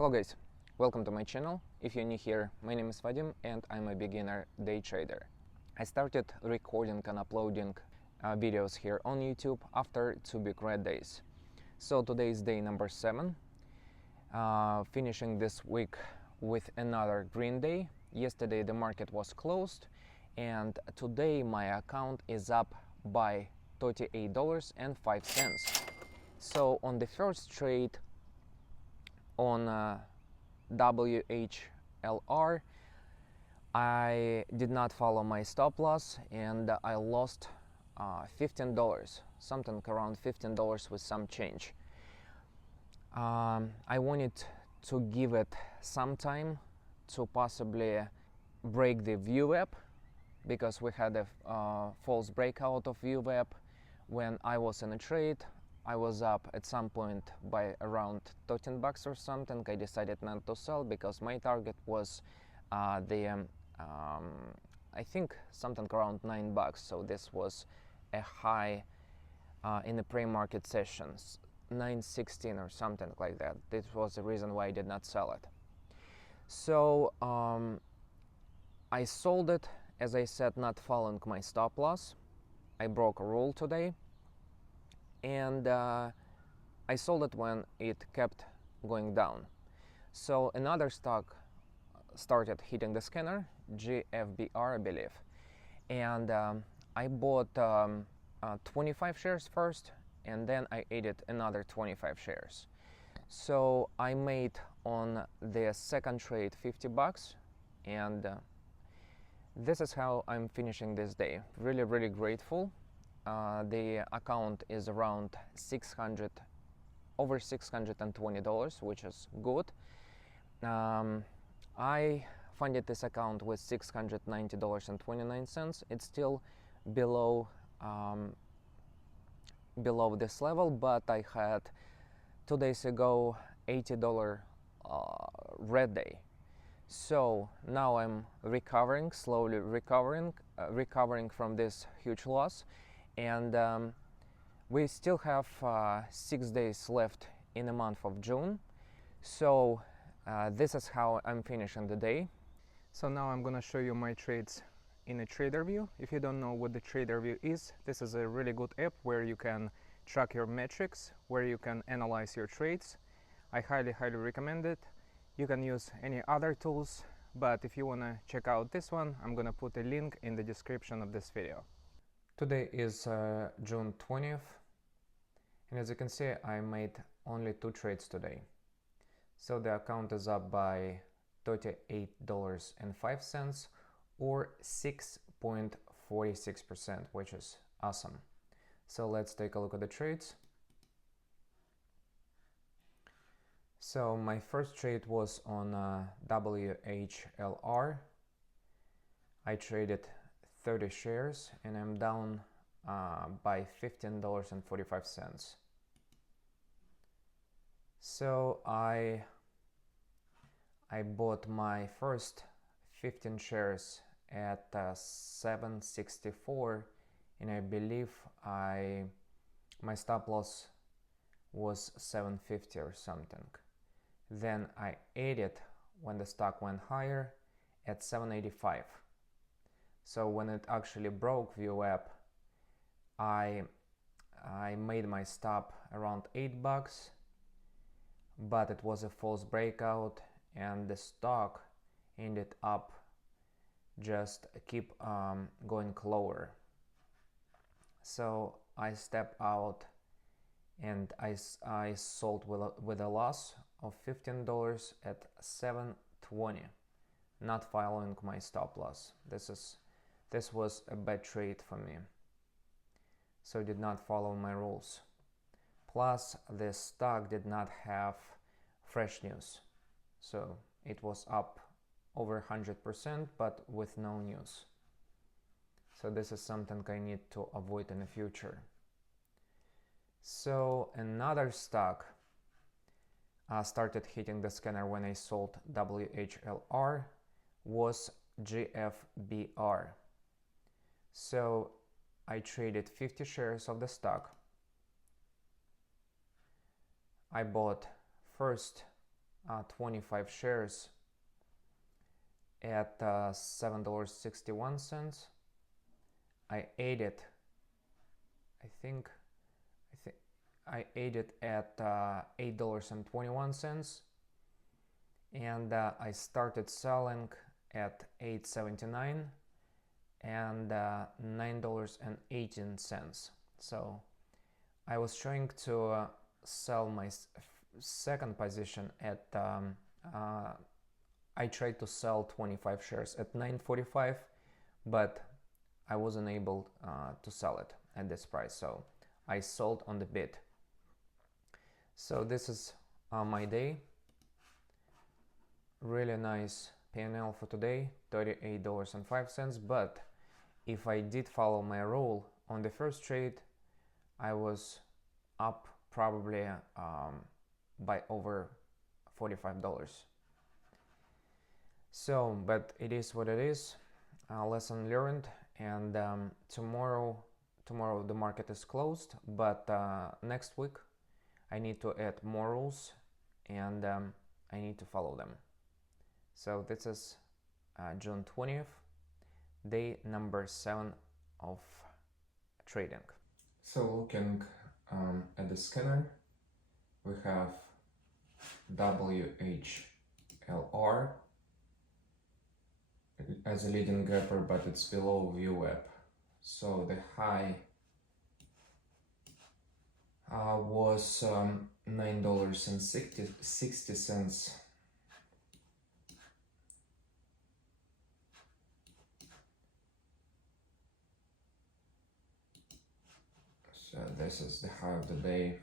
Hello guys, welcome to my channel. If you're new here, my name is Vadim and I'm a beginner day trader. I started recording and uploading videos here on YouTube after 2 big red days. So today is day number 7, finishing this week with another green day. Yesterday the market was closed and today my account is up by $38.05. So on the first trade on WHLR, I did not follow my stop loss and I lost $15, something around $15 with some change. I wanted to give it some time to possibly break the VWAP because we had a false breakout of VWAP when I was in a trade. I was up at some point by around $13 or something. I decided not to sell because my target was I think something around $9. So this was a high in the pre-market sessions, 9.16 or something like that. This was the reason why I did not sell it. So I sold it, as I said, not following my stop loss. I broke a rule today. And I sold it when it kept going down. So another stock started hitting the scanner, GFBR I believe, and I bought 25 shares first and then I added another 25 shares. So I made on the second trade $50 and this is how I'm finishing this day. Really grateful. The account is around over $620, which is good. I funded this account with $690.29. It's still below this level, but I had 2 days ago $80 red day. So now I'm recovering, slowly recovering from this huge loss. And we still have 6 days left in the month of June. So this is how I'm finishing the day. So now I'm gonna show you my trades in a trader view. If you don't know what the trader view is, this is a really good app where you can track your metrics, where you can analyze your trades. I highly recommend it. You can use any other tools, but if you wanna check out this one, I'm gonna put a link in the description of this video. Today is June 20th, and as you can see, I made only 2 trades today. So the account is up by $38.05 or 6.46%, which is awesome. So let's take a look at the trades. So my first trade was on WHLR. I traded 30 shares and I'm down by $15.45. So I bought my first 15 shares at $7.64 and I believe my stop loss was $7.50 or something. Then I ate it when the stock went higher at $7.85. So when it actually broke VWAP, I made my stop around $8, but it was a false breakout and the stock ended up just keep going lower. So I stepped out and I sold with a loss of $15 at $7.20, not following my stop loss. This was a bad trade for me, so did not follow my rules. Plus the stock did not have fresh news, so it was up over 100% but with no news. So this is something I need to avoid in the future. So another stock started hitting the scanner when I sold WHLR was GFBR. So I traded 50 shares of the stock. I bought first 25 shares at $7.61. I ate it. I think I ate it at $8.21, and I started selling at $8.79 and $9.18. So I was trying to sell my second position at I tried to sell 25 shares at $9.45, but I wasn't able to sell it at this price, so I sold on the bid. So this is my day. Really nice P&L for today, $38.05. But if I did follow my rule on the first trade, I was up probably by over $45. So, but it is what it is. Lesson learned. And tomorrow the market is closed, but next week I need to add more rules, and I need to follow them. So this is June 20th, day number 7 of trading. So looking at the scanner, we have WHLR as a leading gapper, but it's below VWAP. So the high was $9.60. So this is the high of the day,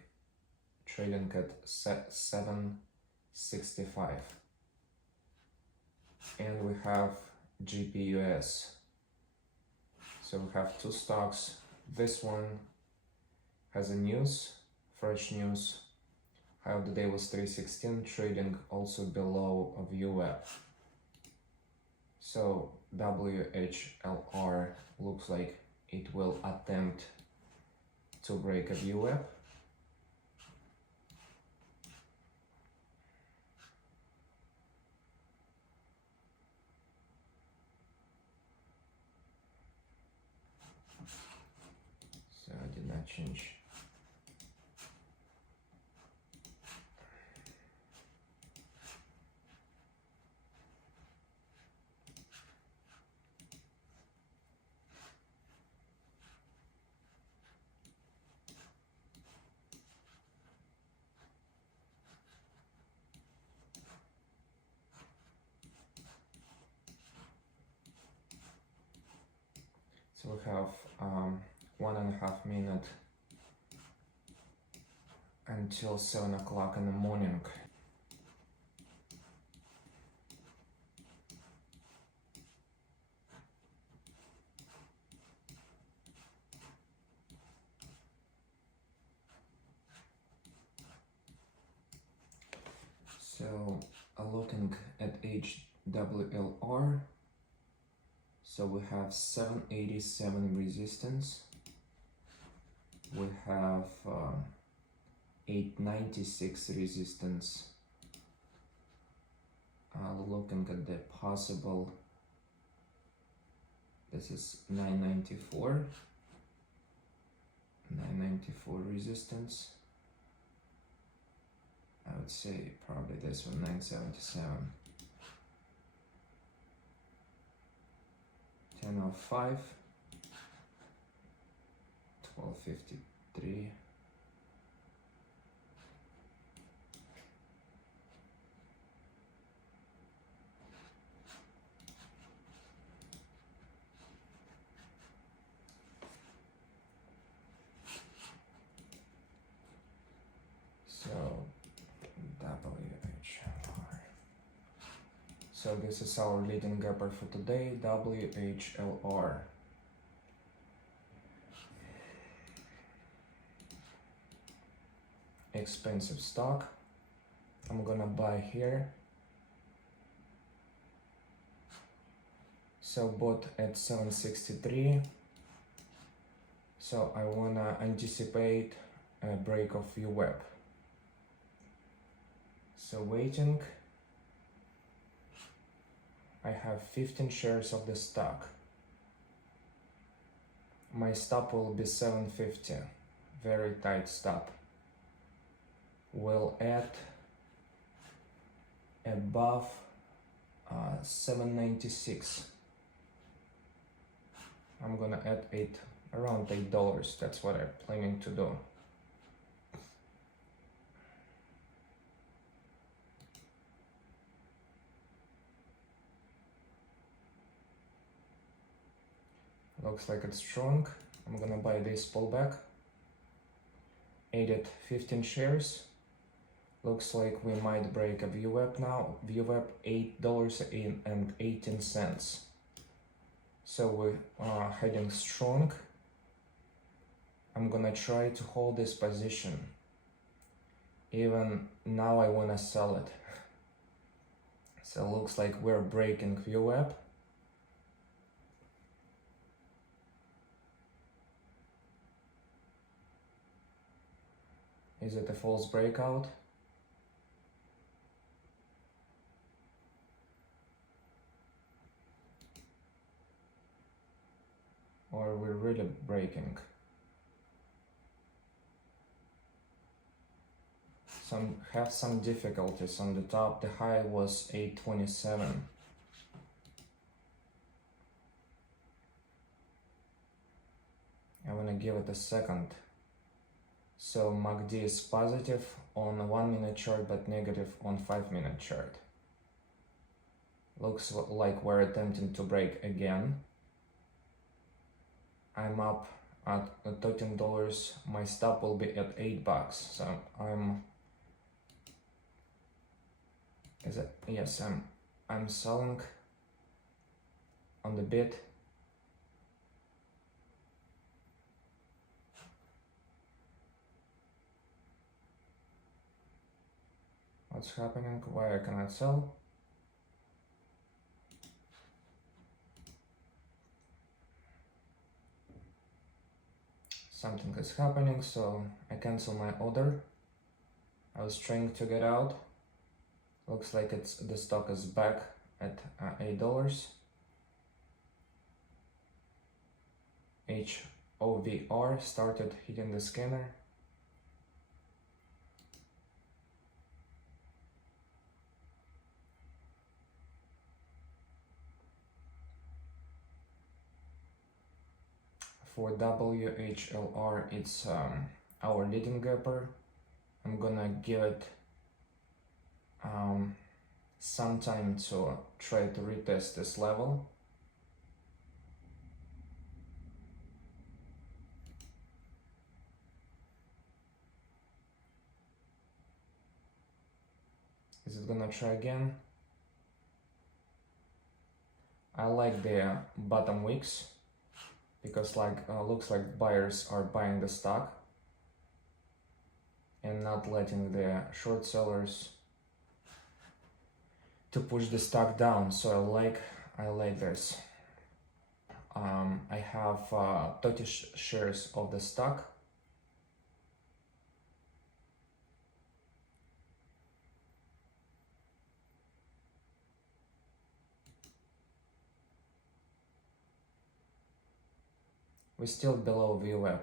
trading at 765. And we have GPUS. So we have two stocks. This one has a fresh news. High of the day was 316, trading also below a VWAP. So WHLR looks like it will attempt to break a VWAP. So I did not change. So we have 1.5 minutes until 7 o'clock in the morning. So looking at HWLR, so we have 787 resistance, we have 896 resistance. Looking at the possible, this is 994 resistance. I would say probably this one, 977. 1005, 1253. So WHLR. So this is our leading gapper for today, WHLR. Expensive stock. I'm gonna buy here. So bought at 763. So I wanna anticipate a break of VWAP. So waiting. I have 15 shares of the stock. My stop will be 750, very tight stop. We'll add above 796. I'm gonna add around $8. That's what I'm planning to do. Looks like it's strong. I'm gonna buy this pullback. Added 15 shares. Looks like we might break a VWAP now. VWAP $8.18. So we're heading strong. I'm gonna try to hold this position. Even now I wanna sell it. So looks like we're breaking VWAP. Is it a false breakout? Or we're really breaking? Have some difficulties on the top. The high was 827. I'm gonna give it a second. So MACD is positive on a 1-minute chart but negative on 5-minute chart. Looks like we're attempting to break again. I'm up at $13. My stop will be at $8. So I'm selling on the bid. What's happening? Why I cannot sell? Something is happening, so I cancel my order. I was trying to get out. Looks like the stock is back at $8. HOVR started hitting the scanner. For WHLR, it's our leading gapper. I'm gonna give it some time to try to retest this level. Is it gonna try again? I like the bottom wicks because looks like buyers are buying the stock and not letting the short sellers to push the stock down. So I like this. I have 30 shares of the stock. We're still below VWAP.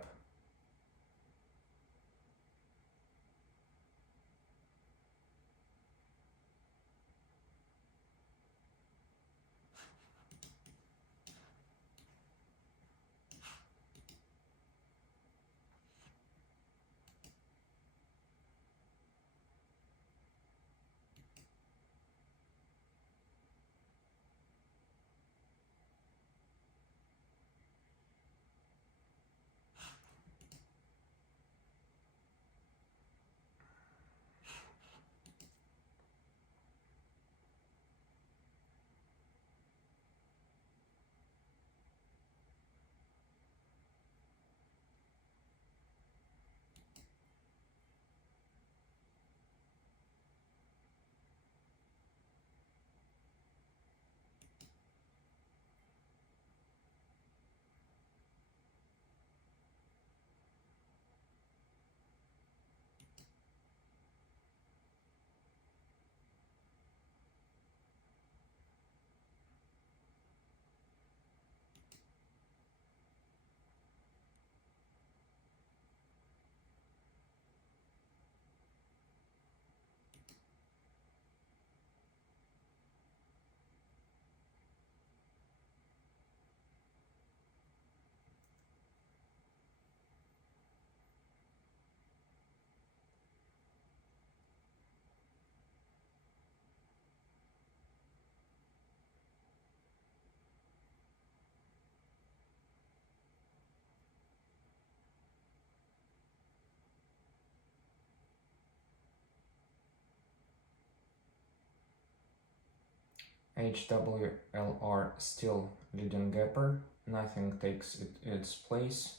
HWLR still leading gapper, nothing takes its place.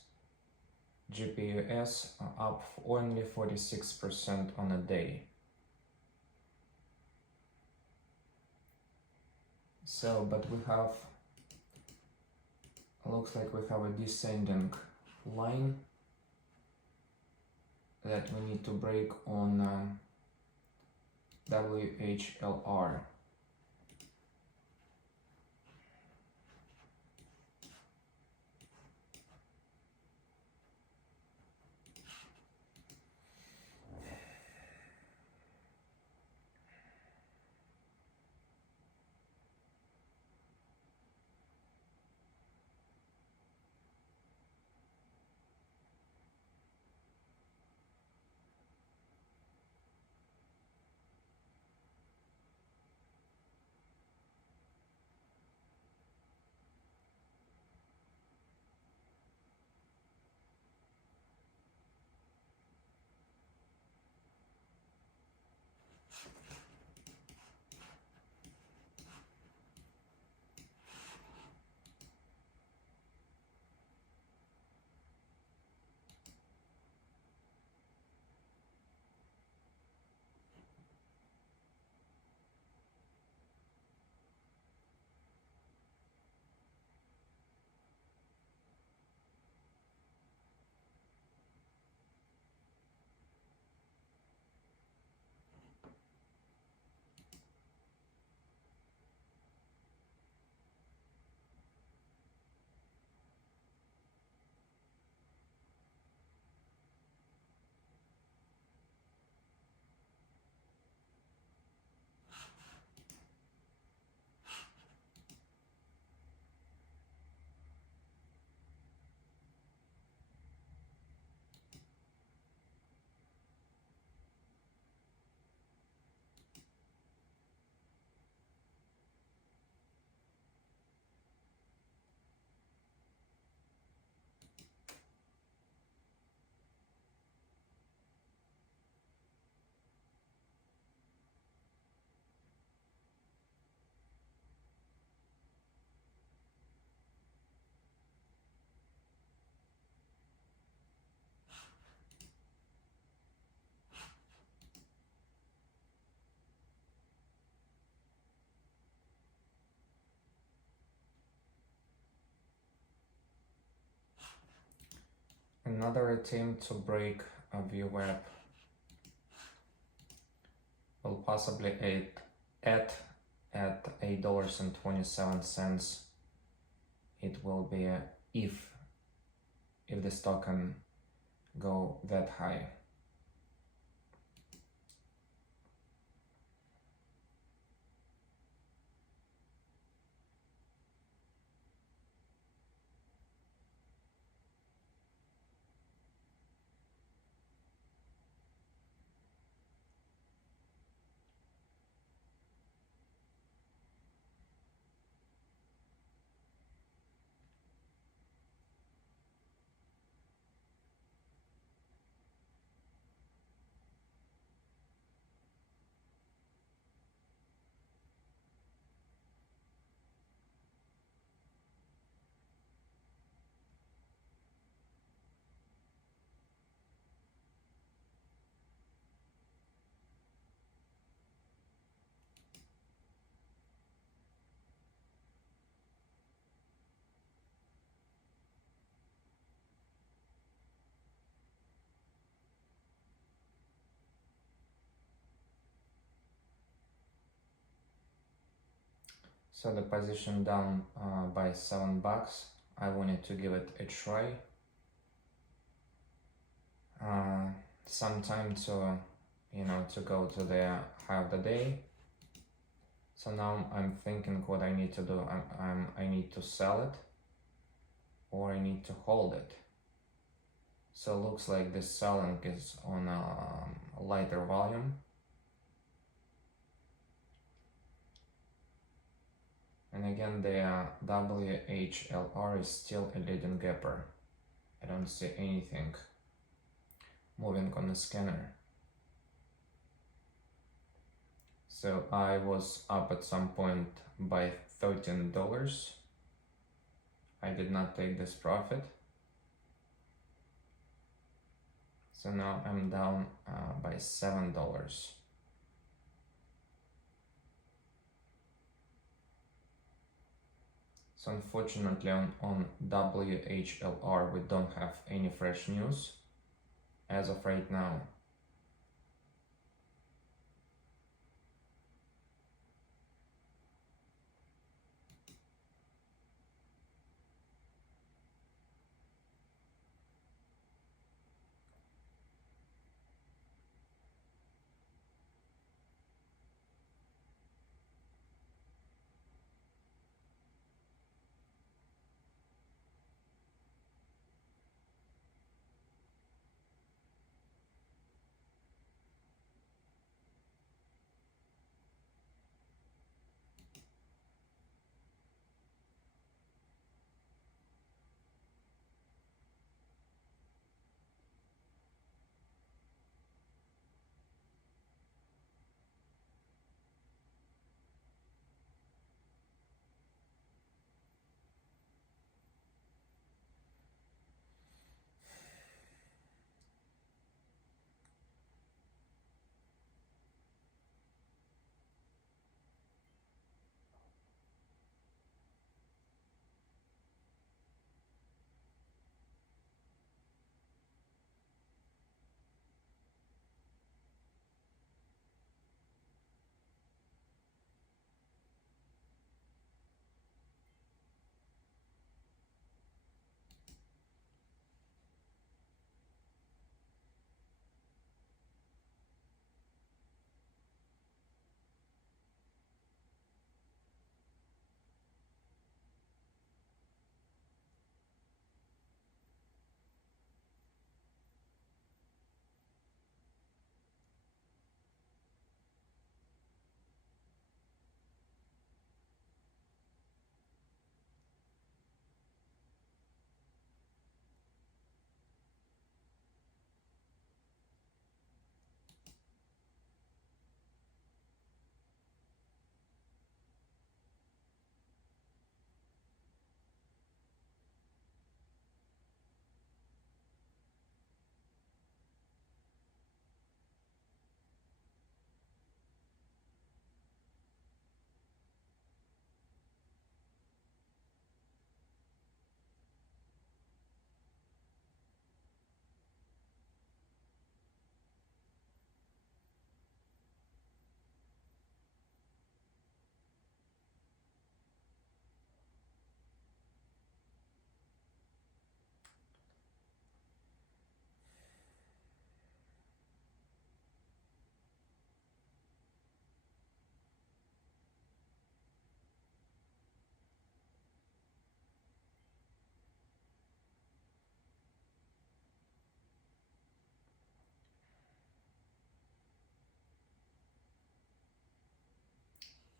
GPUS up only 46% on a day. So, but we have, looks like we have a descending line that we need to break on WHLR. Another attempt to break a VWAP will possibly at $8.27. It will be if the stock can go that high. So the position down by $7. I wanted to give it a try. Sometime to to go to the high of the day. So now I'm thinking what I need to do. I need to sell it or I need to hold it. So looks like this selling is on a lighter volume. And again, the WHLR is still a leading gapper. I don't see anything moving on the scanner. So I was up at some point by $13. I did not take this profit. So now I'm down by $7. So unfortunately on WHLR we don't have any fresh news as of right now.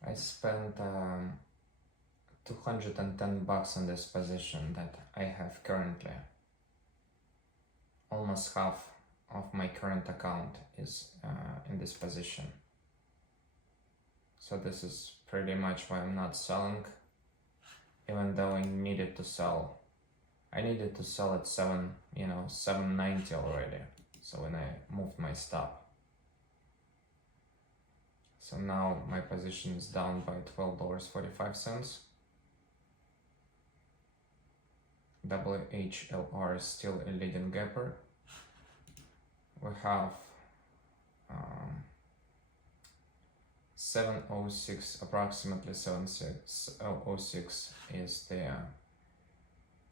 I spent $210 on this position that I have currently. Almost half of my current account is in this position. So this is pretty much why I'm not selling, even though I needed to sell. I needed to sell at 790 already. So when I moved my stop. So now my position is down by $12.45. WHLR is still a leading gapper. We have 706, approximately 706 is the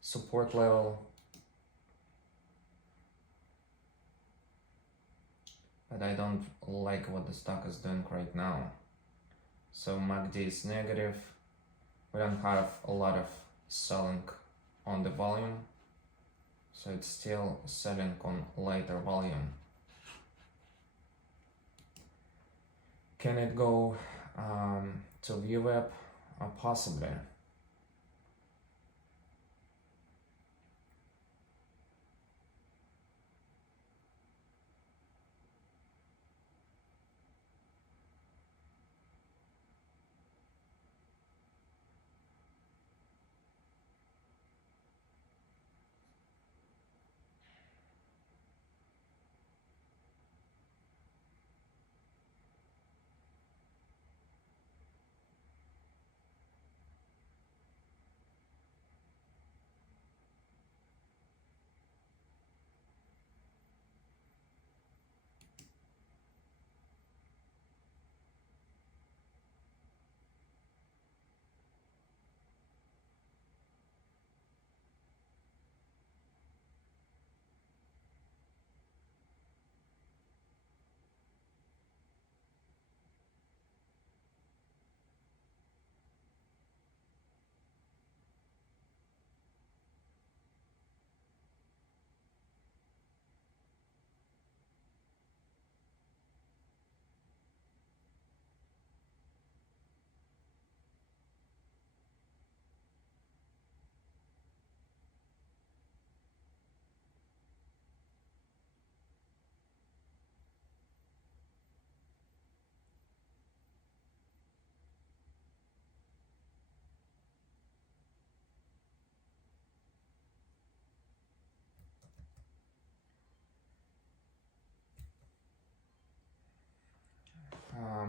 support level. But I don't like what the stock is doing right now. So MACD is negative. We don't have a lot of selling on the volume. So it's still selling on lighter volume. Can it go to VWAP? Possibly.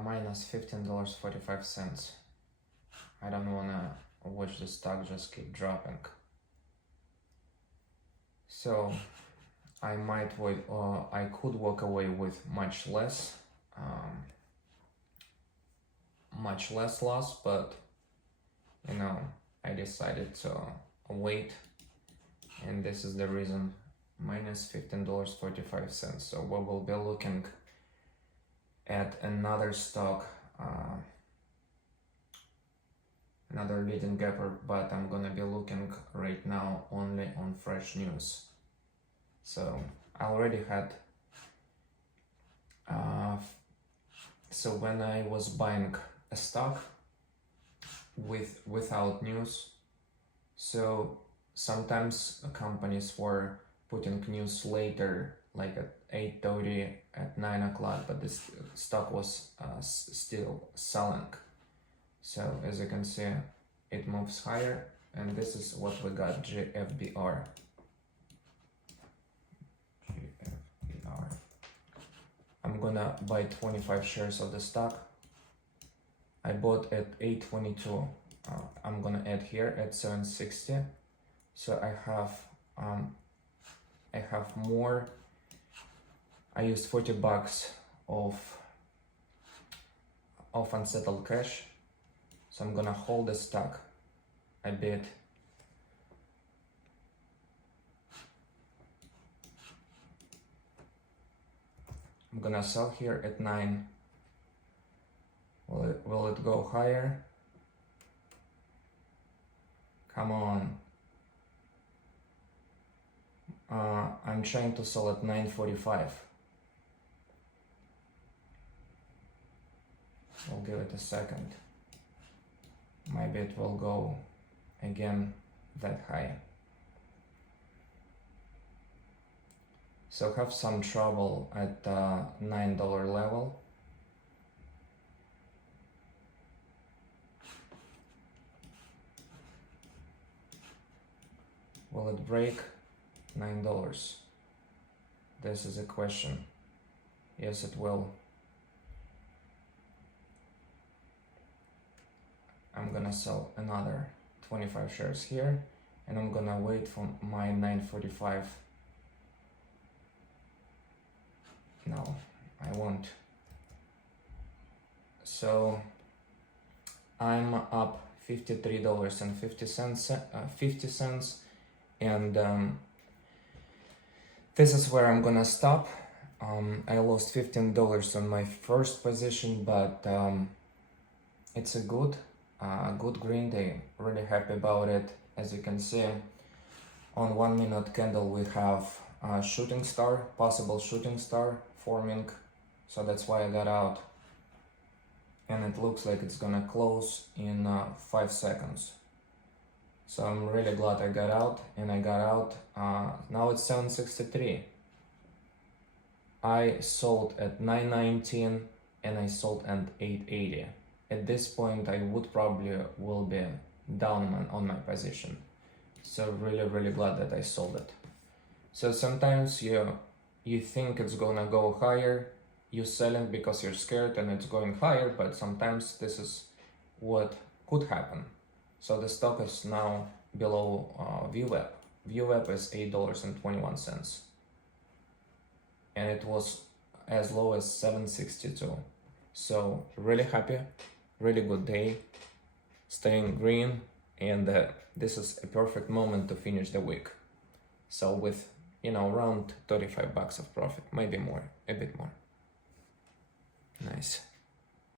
minus $15.45. I don't wanna watch the stock just keep dropping. So I might wait, or I could walk away with much less loss, but you know, I decided to wait, and this is the reason, minus $15.45. So we will be looking at another stock, another leading gapper, but I'm gonna be looking right now only on fresh news. So I already had, so when I was buying a stock without news, so sometimes companies were putting news later, like at 8:30, at 9 o'clock, but this stock was still selling. So as you can see, it moves higher, and this is what we got, GFBR. I'm gonna buy 25 shares of the stock. I bought at 822. I'm gonna add here at 760. So I have more. I used $40 of unsettled cash. So I'm gonna hold the stock a bit. I'm gonna sell here at 9. Will it go higher? Come on. I'm trying to sell at 9:45. I'll give it a second. Maybe it will go again that high. So have some trouble at the $9 level. Will it break $9? This is a question. Yes, it will. I'm gonna sell another 25 shares here, and I'm gonna wait for my 9:45. No, I won't. So I'm up $53.50, and this is where I'm gonna stop. I lost $15 on my first position, but it's a good green day. Really happy about it. As you can see, on 1 minute candle we have a shooting star, possible shooting star forming. So that's why I got out, and it looks like it's gonna close in 5 seconds. So I'm really glad I got out, and I got out. Now it's 763. I sold at 919 and I sold at 880. At this point, I would probably will be down on my position. So really glad that I sold it. So sometimes you think it's gonna go higher, you sell it because you're scared and it's going higher, but sometimes this is what could happen. So the stock is now below VWAP. VWAP is $8.21. And it was as low as 762. So really happy, really good day, staying green, and this is a perfect moment to finish the week. So with, around $35 of profit, maybe more, a bit more. Nice.